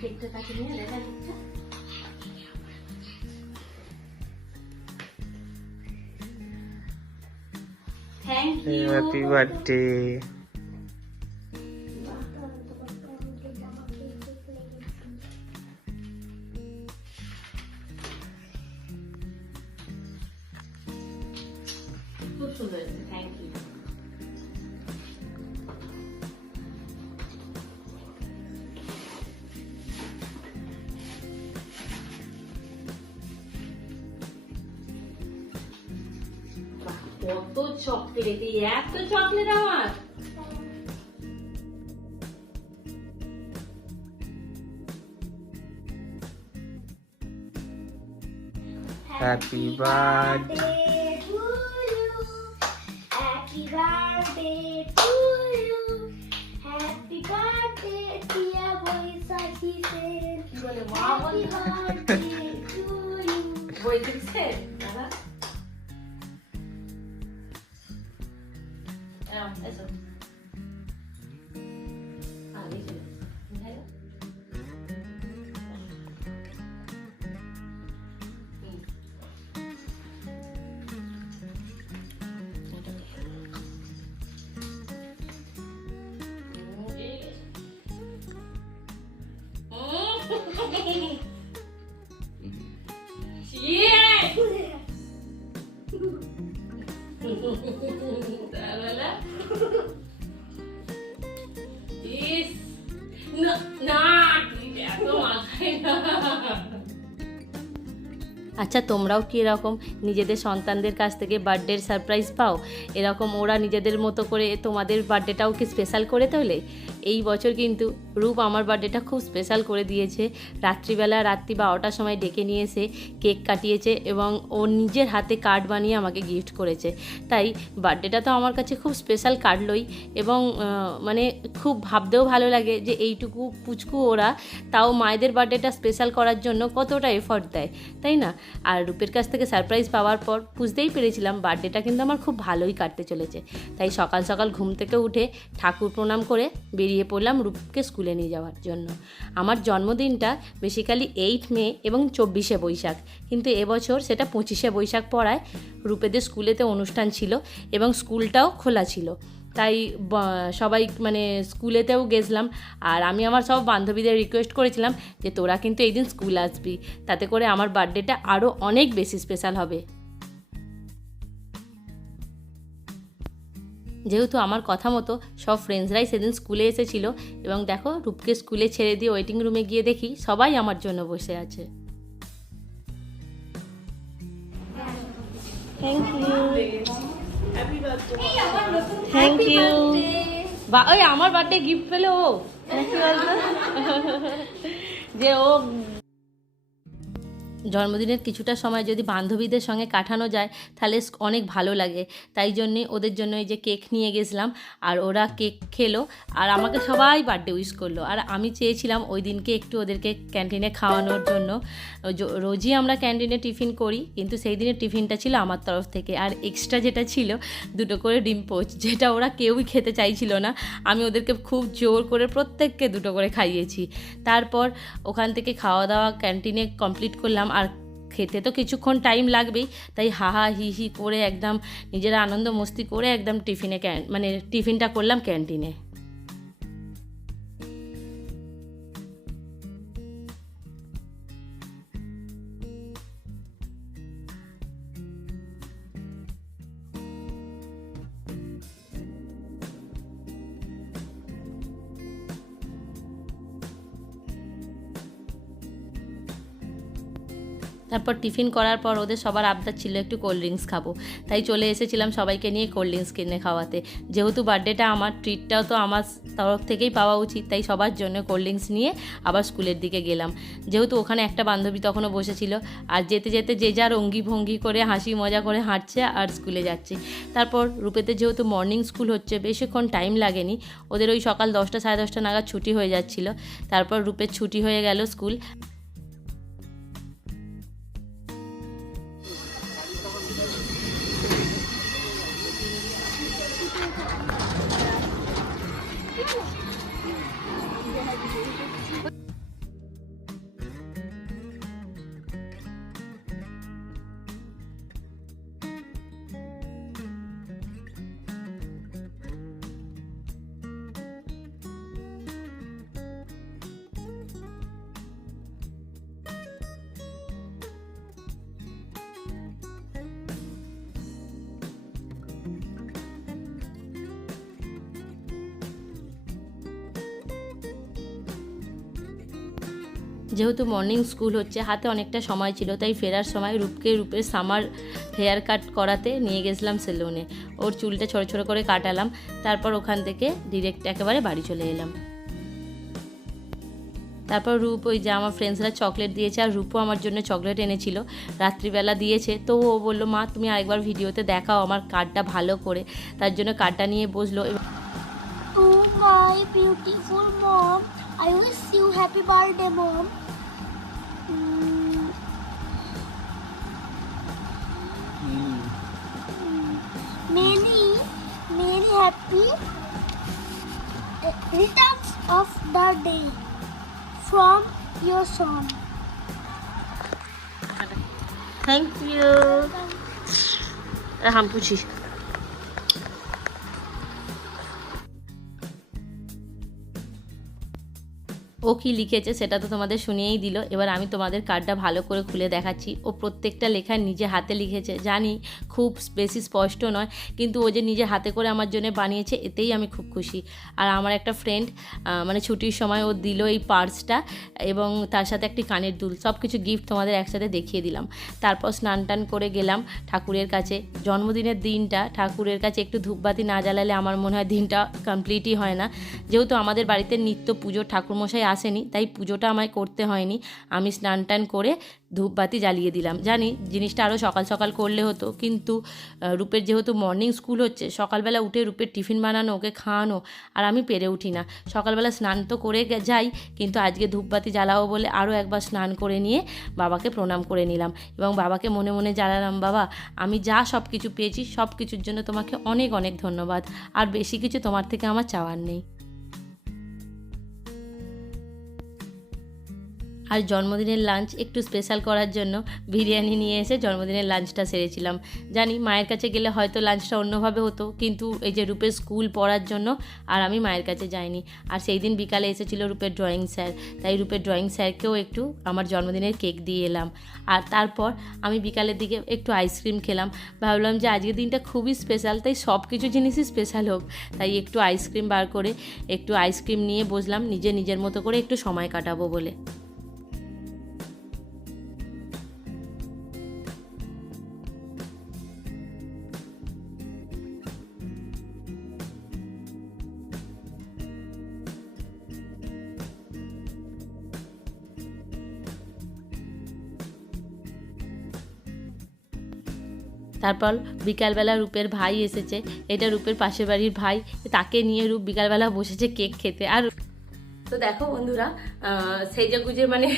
কেকটা কাছে নিয়ে দেখা দিচ্ছে। Thank you, happy birthday. খুব সুন্দর হয়েছে, থ্যাংক ইউ। কত চকলেট, এত চকলেট আমার। Happy birthday to you. Happy birthday to you. Happy birthday, dear Boisakhi sen. কি বলে মা Happy বলতো? birthday to you. বই দেখছে দাদা? এসো। আগে চলে এসো। আচ্ছা, তোমরাও কি এরকম নিজেদের সন্তানদের কাছ থেকে বার্থডের সারপ্রাইজ পাও? এরকম ওরা নিজেদের মতো করে তোমাদের বার্থডেটাও কি স্পেশাল করে তোলে? এই বছর কিন্তু রূপ আমার বার্থডেটা খুব স্পেশাল করে দিয়েছে। রাত্রি 12টার সময় ডেকে নিয়ে এসে কেক কাটিয়েছে এবং ও নিজের হাতে কার্ড বানিয়ে আমাকে গিফট করেছে। তাই বার্থডেটা তো আমার কাছে খুব স্পেশাল কাটলই এবং মানে খুব ভাবতেও ভালো লাগে যে এইটুকু পুচকু ওরা তাও মায়েদের বার্থডেটা স্পেশাল করার জন্য কতটা এফর্ট দেয়, তাই না? আর রূপের কাছ থেকে সারপ্রাইজ পাওয়ার পর বুঝতেই পেরেছিলাম বার্থডেটা কিন্তু আমার খুব ভালোই কাটতে চলেছে। তাই সকাল সকাল ঘুম থেকে উঠে ঠাকুর প্রণাম করে বেরিয়ে পড়লাম রূপকে স্কুলে নিয়ে যাওয়ার জন্য। আমার জন্মদিনটা বেসিক্যালি 8 মে এবং 24শে বৈশাখ, কিন্তু এবছর সেটা 25শে বৈশাখ পড়ায় রূপেদের স্কুলেতে অনুষ্ঠান ছিল এবং স্কুলটাও খোলা ছিল। তাই সবাই মানে স্কুলেতেও গেছিলাম। আর আমি আমার সব বান্ধবীদের রিকোয়েস্ট করেছিলাম যে তোরা কিন্তু এই দিন স্কুল আসবি, তাতে করে আমার বার্থডেটা আরও অনেক বেশি স্পেশাল হবে। যেহেতু আমার কথা মতো সব ফ্রেন্ডসরাই সেদিন স্কুলে এসেছিলো এবং দেখো রূপকে স্কুলে ছেড়ে দিয়ে ওয়েটিং রুমে গিয়ে দেখি সবাই আমার জন্য বসে আছে। Thank you, thank you. ওই আমার বার্থডে গিফট পেলে ও নাকি বলতো যে ও জন্মদিনের কিছুটা সময় যদি বান্ধবীদের সঙ্গে কাটানো যায় তাহলে অনেক ভালো লাগে। তাই জন্যে ওদের জন্য এই যে কেক নিয়ে গেছিলাম আর ওরা কেক খেলো আর আমাকে সবাই বার্থডে উইশ করলো। আর আমি চেয়েছিলাম ওই দিনকে একটু ওদেরকে ক্যান্টিনে খাওয়ানোর জন্য। রোজই আমরা ক্যান্টিনে টিফিন করি, কিন্তু সেই দিনের টিফিনটা ছিল আমার তরফ থেকে। আর এক্সট্রা যেটা ছিল 2টো করে ডিম পোচ, যেটা ওরা কেউই খেতে চাইছিল না। আমি ওদেরকে খুব জোর করে প্রত্যেককে 2টো করে খাইয়েছি। তারপর ওখান থেকে খাওয়া দাওয়া ক্যান্টিনে কমপ্লিট করলাম। আর খেতে তো কিছুক্ষণ টাইম লাগবেই, তাই হাহা হি হি করে একদম নিজেরা আনন্দ মস্তি করে একদম টিফিনটা করলাম ক্যান্টিনে। তারপর টিফিন করার পর ওদের সবার আবদার ছিল একটু কোল্ড ড্রিঙ্কস খাবো, তাই চলে এসেছিলাম সবাইকে নিয়ে কোল্ড ড্রিঙ্কস কিনে খাওয়াতে। যেহেতু বার্থডেটা আমার, ট্রিটটাও তো আমার তরফ থেকেই পাওয়া উচিত, তাই সবার জন্য কোল্ড ড্রিঙ্কস নিয়ে আবার স্কুলের দিকে গেলাম। যেহেতু ওখানে একটা বান্ধবী তখনও বসেছিল, আর যেতে যেতে যে যার অঙ্গি ভঙ্গি করে হাসি মজা করে হাঁটছে আর স্কুলে যাচ্ছে। তারপর রূপেতে যেহেতু মর্নিং স্কুল হচ্ছে, বেশিক্ষণ টাইম লাগেনি, ওদের ওই সকাল 10টা সাড়ে 10টা নাগাদ ছুটি হয়ে যাচ্ছিল। তারপর রূপের ছুটি হয়ে গেল স্কুল। যেহেতু মর্নিং স্কুল হচ্ছে, হাতে অনেকটা সময় ছিল, তাই ফেরার সময় রূপের সামার হেয়ার কাট করাতে নিয়ে গেছিলাম সেলুনে। ওর চুলটা ছোটো ছোটো করে কাটালাম, তারপর ওখান থেকে ডিরেক্ট একেবারে বাড়ি চলে এলাম। তারপর রূপ ওই যে আমার ফ্রেন্ডসরা চকলেট দিয়েছে, আর রূপও আমার জন্য চকলেট এনেছিল, রাত্রিবেলা দিয়েছে। তো ও বললো, মা তুমি আরেকবার ভিডিওতে দেখাও আমার কার্ডটা ভালো করে। তার জন্য কার্ডটা নিয়ে বসলো। Oh my beautiful mom, I wish you happy birthday, mom. Many happy returns of the day from your son. Thank you. হাম পুছি। ও কি লিখেছে সেটা তো তোমাদের শুনিয়েই দিল। এবার আমি তোমাদের কার্ডটা ভালো করে খুলে দেখাচ্ছি। ও প্রত্যেকটা লেখা নিজে হাতে লিখেছে, জানি খুব বেশি স্পষ্ট নয়, কিন্তু ও যে নিজে হাতে করে আমার জন্য বানিয়েছে, এতেই আমি খুব খুশি। আর আমার একটা ফ্রেন্ড মানে ছুটির সময় ও দিল এই পার্সটা এবং তার সাথে একটি কানের দুল, সব কিছু গিফট তোমাদের একসাথে দেখিয়ে দিলাম। তারপর স্নান টান করে গেলাম ঠাকুরের কাছে। জন্মদিনের দিনটা ঠাকুরের কাছে একটু ধূপবাতি না জ্বালালে আমার মনে হয় দিনটা কমপ্লিটই হয় না। যেহেতু আমাদের বাড়িতে নিত্য পুজো, ঠাকুরমশাই আসেনি, তাই পুজোটা আমায় করতে হয়নি। আমি স্নান টান করে ধূপবাতি জ্বালিয়ে দিলাম। জানি জিনিসটা আরও সকাল সকাল করলে হতো, কিন্তু রূপের যেহেতু মর্নিং স্কুল হচ্ছে, সকালবেলা উঠে রূপের টিফিন বানানো, ওকে খাওয়ানো, আর আমি পেরে উঠি না। সকালবেলা স্নান তো করে যাই, কিন্তু আজকে ধূপবাতি জ্বালাবো বলে আরও একবার স্নান করে নিয়ে বাবাকে প্রণাম করে নিলাম এবং বাবাকে মনে মনে জ্বালালাম, বাবা আমি যা সব কিছু পেয়েছি সব কিছুর জন্য তোমাকে অনেক অনেক ধন্যবাদ, আর বেশি কিছু তোমার থেকে আমার চাওয়ার নেই। আর জন্মদিনের লাঞ্চ একটু স্পেশাল করার জন্য বিরিয়ানি নিয়ে এসে জন্মদিনের লাঞ্চটা সেরেছিলাম। জানি মায়ের কাছে গেলে হয়তো লাঞ্চটা অন্যভাবে হতো, কিন্তু এই যে রূপের স্কুল পড়ার জন্য আর আমি মায়ের কাছে যাইনি। আর সেই দিন বিকালে এসেছিল রূপের ড্রয়িং স্যার, তাই রূপের ড্রয়িং স্যারকেও একটু আমার জন্মদিনের কেক দিয়ে এলাম। আর তারপর আমি বিকালের দিকে একটু আইসক্রিম খেলাম। ভাবলাম যে আজকের দিনটা খুবই স্পেশাল, তাই সব কিছু জিনিসই স্পেশাল হোক, তাই একটু আইসক্রিম বার করে একটু আইসক্রিম নিয়ে বসলাম নিজের মতো করে একটু সময় কাটাবো বলে। তারপর বিকালবেলা রূপের ভাই এসেছে, এটা রূপের পাশের বাড়ির ভাই, তাকে নিয়ে রূপ বিকালবেলা বসেছে কেক খেতে। আর তো দেখো বন্ধুরা, সেজেগুজে মানে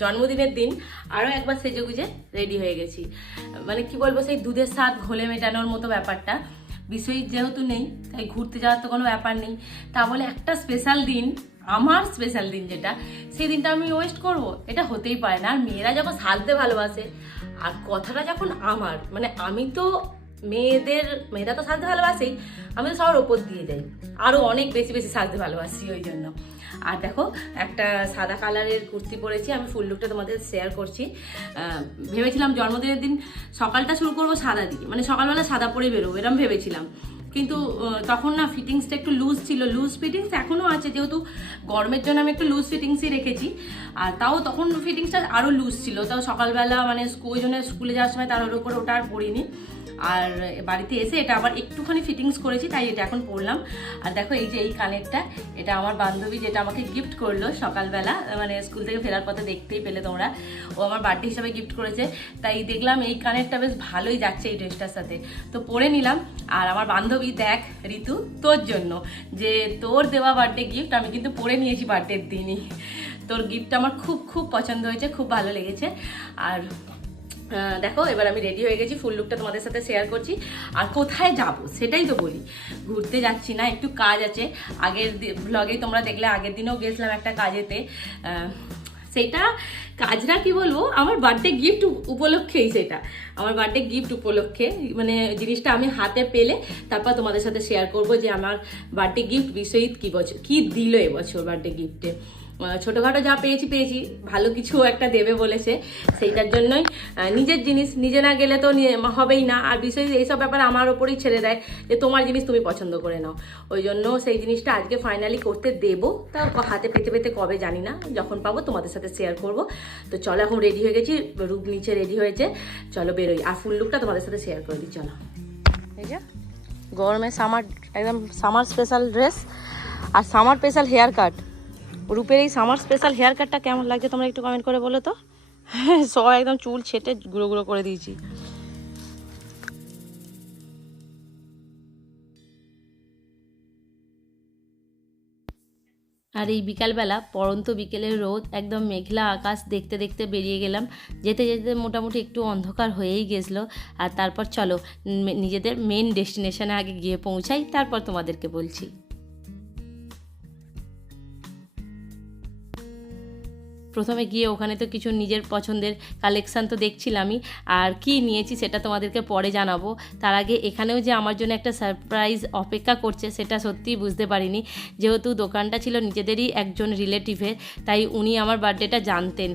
জন্মদিনের দিন আরও একবার সেজেগুজে রেডি হয়ে গেছি। মানে কি বলবো, সেই দুধের স্বাদ ঘোলে মেটানোর মতো ব্যাপারটা। বিষয় যেহেতু নেই, তাই ঘুরতে যাওয়ার তো কোনো ব্যাপার নেই, তা বলে একটা স্পেশাল দিন, আমার স্পেশাল দিন যেটা, সেই দিনটা আমি ওয়েস্ট করব, এটা হতেই পারে না। আর মেয়েরা যখন সাজতে ভালোবাসে, আর কথাটা যখন আমার, মানে আমি তো মেয়েরা তো সাজতে ভালোবাসেই, আমি তো সবার ওপর দিয়ে যাই, আরও অনেক বেশি বেশি সাজতে ভালোবাসি ওই জন্য। আর দেখো একটা সাদা কালারের কুর্তি পরেছি, আমি ফুল লুকটা তোমাদের শেয়ার করছি। ভেবেছিলাম জন্মদিনের দিন সকালটা শুরু করবো সাদা দিয়ে, মানে সকালবেলা সাদা পরেই বেরোবো, এরকম ভেবেছিলাম। কিন্তু তখন না ফিটিংসটা একটু লুজ ছিল, লুজ ফিটিংস এখনও আছে, যেহেতু গরমের জন্য আমি একটু লুজ ফিটিংসই রেখেছি। আর তাও তখন ফিটিংসটা আরও লুজ ছিল, তাও সকালবেলা মানে ওই জন্য স্কুলে যাওয়ার সময় তার উপরে ওটা আর পরিনি। আর বাড়িতে এসে এটা আবার একটুখানি ফিটিংস করেছি, তাই এটা এখন পরলাম। আর দেখো এই যে এই কানেরটা, এটা আমার বান্ধবী যেটা আমাকে গিফট করলো সকালবেলা, মানে স্কুল থেকে ফেরার পথে দেখতেই পেলে তোমরা, ও আমার বার্থডে হিসাবে গিফট করেছে। তাই দেখলাম এই কানেরটা বেশ ভালোই যাচ্ছে এই ড্রেসটার সাথে, তো পরে নিলাম। আর আমার বান্ধবী, দেখ ঋতু, তোর জন্য, যে তোর দেওয়া বার্থডে গিফট আমি কিন্তু পরে নিয়েছি বার্থডের দিনই। তোর গিফটটা আমার খুব খুব পছন্দ হয়েছে, খুব ভালো লেগেছে। আর দেখো এবার আমি রেডি হয়ে গেছি, ফুল লুকটা তোমাদের সাথে শেয়ার করছি। আর কোথায় যাব সেটাই তো বলি, ঘুরতে যাচ্ছি না, একটু কাজ আছে। আগের ব্লগেই তোমরা দেখলে, আগের দিনেও গেছিলাম একটা কাজেতে। সেটা কাজটা কি বলবো, আমার বার্থডে গিফট উপলক্ষেই, সেটা আমার বার্থডে গিফট উপলক্ষে, মানে জিনিসটা আমি হাতে পেলে তারপর তোমাদের সাথে শেয়ার করব যে আমার বার্থডে গিফট বিশ্বজিৎ কী দিল এবছর বার্থডে গিফটে। ছোটোখাটো যা পেয়েছি, ভালো কিছু একটা দেবে বলেছে, সেইটার জন্যই নিজের জিনিস নিজে না গেলে তো হবেই না। আর বিশেষ এইসব ব্যাপার আমার ওপরেই ছেড়ে দেয় যে তোমার জিনিস তুমি পছন্দ করে নাও, ওই জন্য সেই জিনিসটা আজকে ফাইনালি করতে দেবো। তা হাতে পেতে কবে জানি না, যখন পাবো তোমাদের সাথে শেয়ার করব। তো চলো এখন রেডি হয়ে গেছি, রূপ নিচে রেডি হয়েছে, চলো বেরোই। আর ফুল লুকটা তোমাদের সাথে শেয়ার করে দিই, চলো। এই যে গরমে সামার, একদম সামার স্পেশাল ড্রেস আর সামার স্পেশাল হেয়ার কাট। রূপের এই সামার স্পেশাল হেয়ার কাটটা কেমন লাগছে তোমরা একটু কমেন্ট করে বলো তো। সব একদম চুল ছেটে গুঁড়ো গুঁড়ো করে দিয়েছি। আর এই বিকালবেলা, পড়ন্ত বিকেলের রোদ, একদম মেঘলা আকাশ দেখতে দেখতে বেরিয়ে গেলাম। যেতে যেতে মোটামুটি একটু অন্ধকার হয়েই গেছিলো। আর তারপর চলো নিজেদের মেন ডেস্টিনেশনে আগে গিয়ে পৌঁছাই, তারপর তোমাদেরকে বলছি। প্রথমে গিয়ে ওখানে তো কিছু নিজের পছন্দের কালেকশান তো দেখছিলামই, আর কি নিয়েছি সেটা তোমাদেরকে পরে জানাবো। তার আগে এখানেও যে আমার জন্য একটা সারপ্রাইজ অপেক্ষা করছে সেটা সত্যিই বুঝতে পারিনি, যেহেতু দোকানটা ছিল নিজেদেরই একজন রিলেটিভের, তাই উনি আমার বার্থডেটা জানতেন।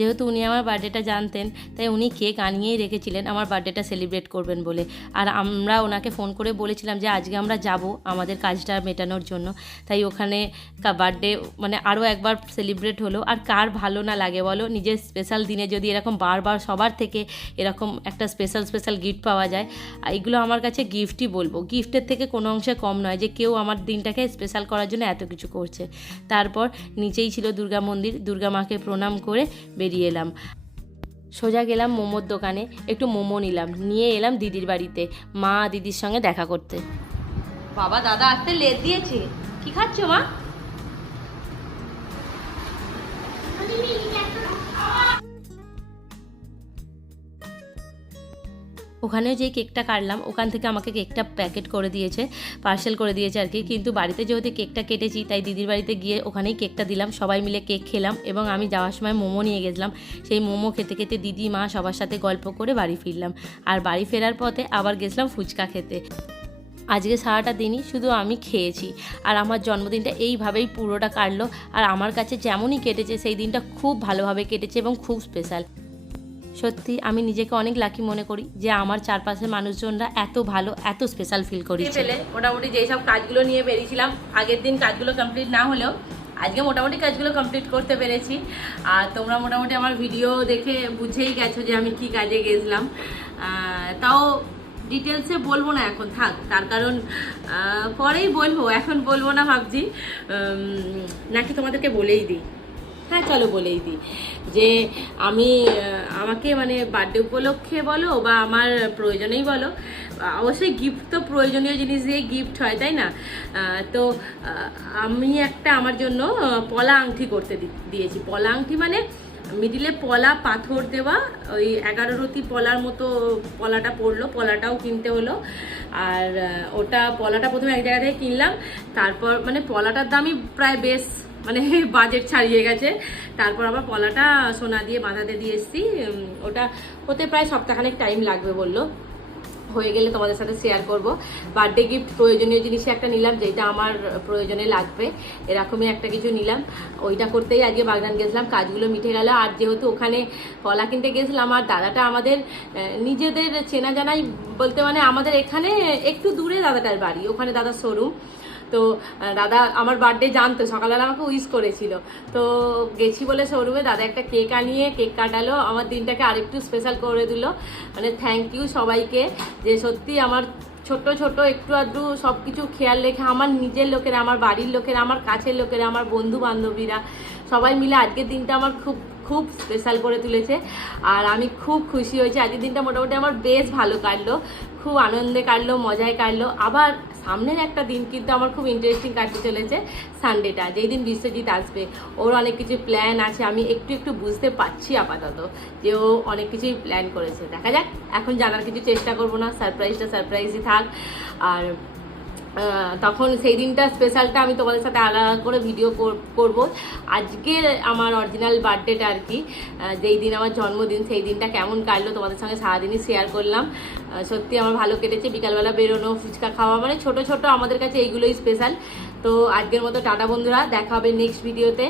যেহেতু উনি আমার বার্থডেটা জানতেন, তাই উনি কেক আনিয়েই রেখেছিলেন আমার বার্থডেটা সেলিব্রেট করবেন বলে। আর আমরা ওনাকে ফোন করে বলেছিলাম যে আজকে আমরা যাব আমাদের কাজটা মেটানোর জন্য, তাই ওখানে বার্থডে মানে আরও একবার সেলিব্রেট হলো। আর কার ভালো না লাগে বলো, নিজের স্পেশাল দিনে যদি এরকম বারবার সবার থেকে এরকম একটা স্পেশাল গিফট পাওয়া যায়, এগুলো আমার কাছে গিফটই বলবো, গিফটের থেকে কোনো অংশে কম নয়, যে কেউ আমার দিনটাকে স্পেশাল করার জন্য এত কিছু করছে। তারপর নিচেই ছিল দুর্গা মন্দির, দুর্গা মাকে প্রণাম করে বেরিয়ে এলাম। সোজা গেলাম মোমোর দোকানে, একটু মোমো নিলাম, নিয়ে এলাম দিদির বাড়িতে মা দিদির সঙ্গে দেখা করতে। বাবা দাদা আসতে লেট দিয়েছে, কি খাচ্ছ মা? ওখানেও যেই কেকটা কাটলাম, ওখান থেকে আমাকে কেকটা প্যাকেট করে দিয়েছে, পার্সেল করে দিয়েছে আর কি। কিন্তু বাড়িতে যেহেতু কেকটা কেটেছি, তাই দিদির বাড়িতে গিয়ে ওখানেই কেকটা দিলাম, সবাই মিলে কেক খেলাম। এবং আমি যাওয়ার সময় মোমো নিয়ে গেছিলাম, সেই মোমো খেতে খেতে দিদি মা সবার সাথে গল্প করে বাড়ি ফিরলাম। আর বাড়ি ফেরার পথে আবার গেছিলাম ফুচকা খেতে। আজকে সারাটা দিনই শুধু আমি খেয়েছি, আর আমার জন্মদিনটা এইভাবেই পুরোটা কাটলো। আর আমার কাছে যেমনই কেটেছে, সেই দিনটা খুব ভালোভাবে কেটেছে এবং খুব স্পেশাল। সত্যি আমি নিজেকে অনেক লাকি মনে করি যে আমার চারপাশের মানুষজনরা এত ভালো, এত স্পেশাল ফিল করি। মোটামুটি যেই সব কাজগুলো নিয়ে বেরিয়েছিলাম, আগের দিন কাজগুলো কমপ্লিট না হলেও আজকে মোটামুটি কাজগুলো কমপ্লিট করতে পেরেছি। আর তোমরা মোটামুটি আমার ভিডিও দেখে বুঝেই গেছো যে আমি কি কাজে গেছিলাম। তাও ডিটেলসে বলবো না এখন, থাক, তার কারণ পরেই বলবো, এখন বলবো না ভাবছি। নাকি তোমাদেরকে বলেই দিই? হ্যাঁ চলো বলেই দিই যে আমাকে মানে বার্থডে উপলক্ষে বলো বা আমার প্রয়োজনেই বলো, অবশ্যই গিফট তো প্রয়োজনীয় জিনিস দিয়ে গিফট হয়, তাই না? তো আমি একটা আমার জন্য পলা আংটি করতে দিয়েছি। পলা আংটি মানে মিডিলে পলা পাথর দেওয়া, ওই 11 রতি পলার মতো পলাটা পড়লো, পলাটাও কিনতে হলো। আর ওটা পলাটা প্রথমে এক জায়গা থেকে কিনলাম, তারপর মানে পলাটার দামই প্রায় বেশ মানে বাজেট ছাড়িয়ে গেছে। তারপর আবার পলাটা সোনা দিয়ে বাঁধাতে দিয়ে এসেছি, ওটা হতে প্রায় সপ্তাহখানেক টাইম লাগবে বললো। হয়ে গেলে তোমাদের সাথে শেয়ার করব। বার্থডে গিফট প্রয়োজনীয় জিনিসে একটা নিলাম, যেটা আমার প্রয়োজনে লাগবে, এরকমই একটা কিছু নিলাম। ওইটা করতেই আজকে বাগদান গেছিলাম, কাজগুলো মিটে গেল। আর যেহেতু ওখানে কলা কিনতে গেছিলাম, আর দাদাটা আমাদের নিজেদের চেনা জানাই বলতে, মানে আমাদের এখানে একটু দূরে দাদাটার বাড়ি, ওখানে দাদার শোরুম। তো দাদা আমার বার্থডে জানতো, সকালবেলা আমাকে উইশ করেছিল। তো গেছি বলে শোরুমে দাদা একটা কেক আনিয়ে কেক কাটালো, আমার দিনটাকে আরেকটু স্পেশাল করে দিল। মানে থ্যাংক ইউ সবাইকে, যে সত্যি আমার ছোট ছোট একটু আধটু সব কিছু খেয়াল রেখে আমার নিজের লোকেরা, আমার বাড়ির লোকেরা, আমার কাছের লোকেরা, আমার বন্ধু বান্ধবীরা সবাই মিলে আজকের দিনটা আমার খুব খুব স্পেশাল করে তুলেছে। আর আমি খুব খুশি হয়েছি, আজকের দিনটা মোটামুটি আমার বেশ ভালো কাটলো, খুব আনন্দে কাটলো, মজায় কাটলো। আবার সামনের একটা দিন কিন্তু আমার খুব ইন্টারেস্টিং কাটতে চলেছে, সানডেটা, যেই দিন বিশ্বজিৎ আসবে। ওর অনেক কিছু প্ল্যান আছে, আমি একটু একটু বুঝতে পারছি আপাতত যে ও অনেক কিছুই প্ল্যান করেছে। দেখা যাক, এখন জানার কিছু চেষ্টা করবো না, সারপ্রাইজটা সারপ্রাইজই থাক। আর তখন সেই দিনটা স্পেশালটা আমি তোমাদের সাথে আলাদা করে ভিডিও করব। আজকে আমার অরিজিনাল বার্থডেটা আর কি, যেই দিন আমার জন্মদিন, সেই দিনটা কেমন কাটলো তোমাদের সঙ্গে সারাদিনই শেয়ার করলাম। সত্যি আমার ভালো কেটেছে, বিকালবেলা বেরোনো, ফুচকা খাওয়া, মানে ছোট ছোট আমাদের কাছে এইগুলোই স্পেশাল। তো আজকের মতো টাটা বন্ধুরা, দেখা হবে নেক্সট ভিডিওতে।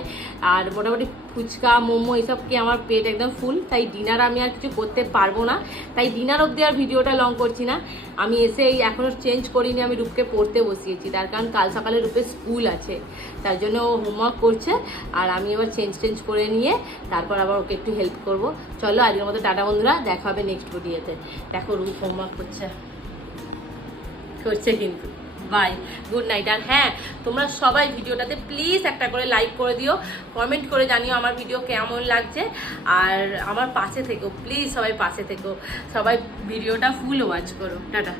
আর মোটামুটি ফুচকা মোমো এসব কি আমার পেট একদম ফুল, তাই ডিনার আমি আর কিছু করতে পারবো না, তাই ডিনার অবধি আর ভিডিওটা লং করছি না। আমি এসে এখনও চেঞ্জ করিনি, আমি রূপকে পড়তে বসিয়েছি, তার কারণ কাল সকালে রূপের স্কুল আছে, তার জন্য ও হোমওয়ার্ক করছে। আর আমি এবার চেঞ্জ করে নিয়ে তারপর আবার ওকে একটু হেল্প করব। চলো আজকের মতো টাটা বন্ধুরা, দেখা হবে নেক্সট ভিডিওতে। দেখো রূপ হোমওয়ার্ক করছে কিন্তু। By, good night. আর হ্যাঁ, তোমরা সবাই ভিডিওটাতে প্লিজ একটা করে লাইক করে দিও, কমেন্ট করে জানিও আমার ভিডিও কেমন লাগছে। আর আমার পাশে থেকো প্লিজ, সবাই পাশে থেকো, সবাই ভিডিওটা ফুল ওয়াচ করো। টাটা।